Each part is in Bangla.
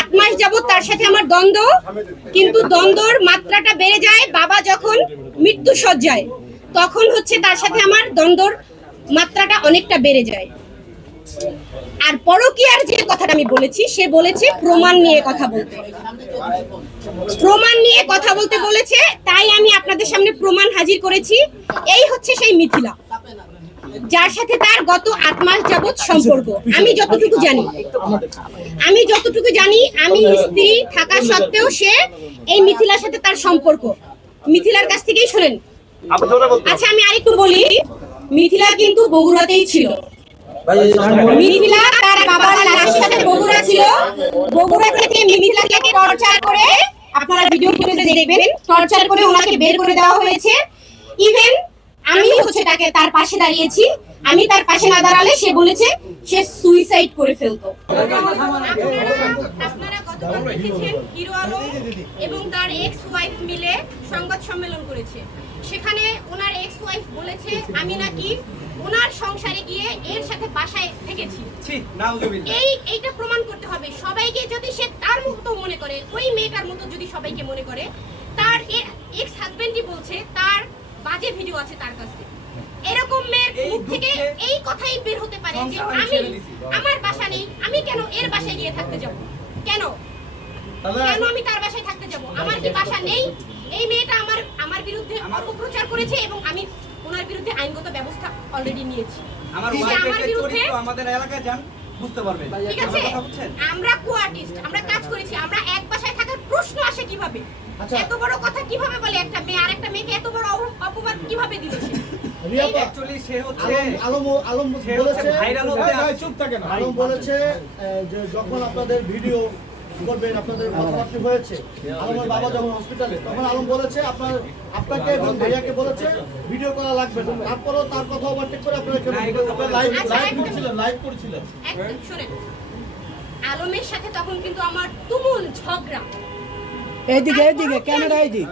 আট মাস যাবত তার সাথে আমার দ্বন্দ্ব, কিন্তু দ্বন্দ্বর মাত্রাটা বেড়ে যায় বাবা যখন মৃত্যু সজ্জায় তখন হচ্ছে তার সাথে আমার দ্বন্দ্বর মাত্রাটা অনেকটা বেড়ে যায়। আর পরকীয়ার যে কথাটা আমি বলেছি, সে বলেছে প্রমাণ নিয়ে কথা বলতে। প্রমাণ নিয়ে কথা বলতে বলেছে, তাই আমি আপনাদের সামনে প্রমাণ হাজির করেছি। এই হচ্ছে সেই মিথিলা। যার সাথে তার গত আট মাস যাবৎ সম্পর্ক। আমি যতটুকু জানি। আমি যতটুকু জানি, আমি স্ত্রী থাকা সত্ত্বেও সে এই মিথিলার সাথে তার সম্পর্ক। মিথিলার কাছ থেকেই শোনেন। আচ্ছা আমি আরেকটু বলি, মিথিলা কিন্তু বগুড়াতেই ছিল। মিথিলা তার বাবার সাথে বগুড়া ছিল। বগুড়া থেকে মিথিলাকে টর্চার করে আপনারা ভিডিও ফুটেজে দেখবেন। টর্চার করে ওনাকে বের করে দেওয়া হয়েছে। ইভেন আমি হচ্ছে তাকে তার পাশে দাঁড়িয়েছি। আমি তার পাশে না দাঁড়ালে সে বলেছে সে সুইসাইড করে ফেলতো। আপনারা গতকাল দেখেছেন হিরো আলম এবং তার এক্স ওয়াইফ মিলে সংবাদ সম্মেলন করেছে। সেখানে ওনার এক্স ওয়াইফ বলেছে আমি নাকি ওনার সংসারে গিয়ে এর সাথে বাসায় থেকেছি। এই এইটা প্রমাণ করতে হবে। সবাইকে যদি সে তার মতো মনে করে ওই মেয়েটার মতো যদি সবাইকে মনে করে তার এক্স হাজবেন্ডই বলছে তার বাজে ভিডিও আছে তার কাছে। এরকম মেয়ের মুখ থেকে এই কথাই বের হতে পারে যে আমি। আমার বাসা নেই আমি কেন এর বাসায় গিয়ে থাকতে যাব? কেন? কেন আমি তার বাসায় থাকতে যাব? আমার কি বাসা নেই? এই মেয়েটা আমার আমার বিরুদ্ধে অপপ্রচার করেছে এবং আমি ওনার বিরুদ্ধে আইনগত ব্যবস্থা অলরেডি নিয়েছি। আমার ওয়াইফের বিরুদ্ধে চরিত্র আমাদের এলাকায় যান বুঝতে পারবেন। ঠিক আছে? আমরা কো আর্টিস্ট আমরা কাজ করেছি আমরা এক বাসায় থাকার প্রশ্ন আসে কীভাবে আচ্ছা। এত বড় কথা কীভাবে বলে একটা মেয়ে? আর একটা মেয়েকে এত বড় অপ- অপবাদ কীভাবে দিল সে? আলম বলেছে যে যখন আপনাদের ভিডিও করবেন আপনাদের কথাবার্তা হয়েছে আলমের বাবা যখন হসপিটালে তখন আলম বলেছে আপনার আপনাকে এবং ভাইয়াকে বলেছে ভিডিও করা লাগবে। না তারপরেও তার কথা ওভারটেক করে আপনারা লাইভ আচ্ছা, লাইভ করেছিলেন লাইভ করেছিলেন। আলমের সাথে তখন কিন্তু আমার তুমুল ঝগড়া। এইদিকে এইদিকে ক্যামেরা এইদিক।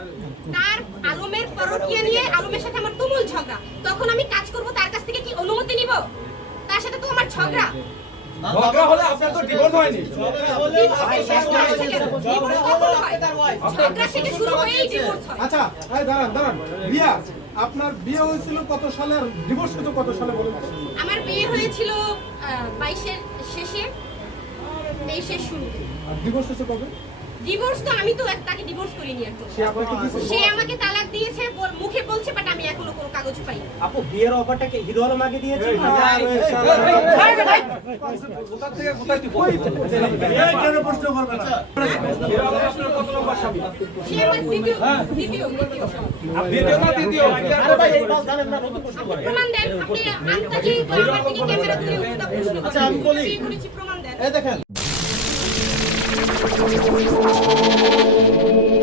তার আলমের পরকিয়া নিয়ে আলমের সাথে আমার তুমুল ঝগড়া। তখন আমি কাজ করব তার কাছ থেকে কি অনুমতি নিব? তার সাথে তো আমার ঝগড়া। ঝগড়া হলে আপনার তো ডিভোর্স হয়নি। ঝগড়া থেকে শুরু হয়েই ডিভোর্স হয়। আচ্ছা এই দাঁড়ান দাঁড়ান। রিয়া আপনার বিয়ে হয়েছিল কত সালে আর ডিভোর্স হতো কত সালে বলুন? আমার বিয়ে হয়েছিল বাইশের শেষে তেইশের শুরু আর ডিভোর্স হচ্ছে কবে? ডিভোর্স তো আমি তো তাকে ডিভোর্স করিনি এখন সে আমাকে তালাক দিয়েছে মুখে বলছে বাট আমি এখনও কোনো কাগজ পাই আপু বিয়ের অফারটা কি হিরো আলম আগে দিয়েছে? প্রমাণ দেন আপনি আন্তাজি আমার ক্যামেরা তুলে প্রশ্ন আচ্ছা, প্রমাণ দেন দেখেন すごい!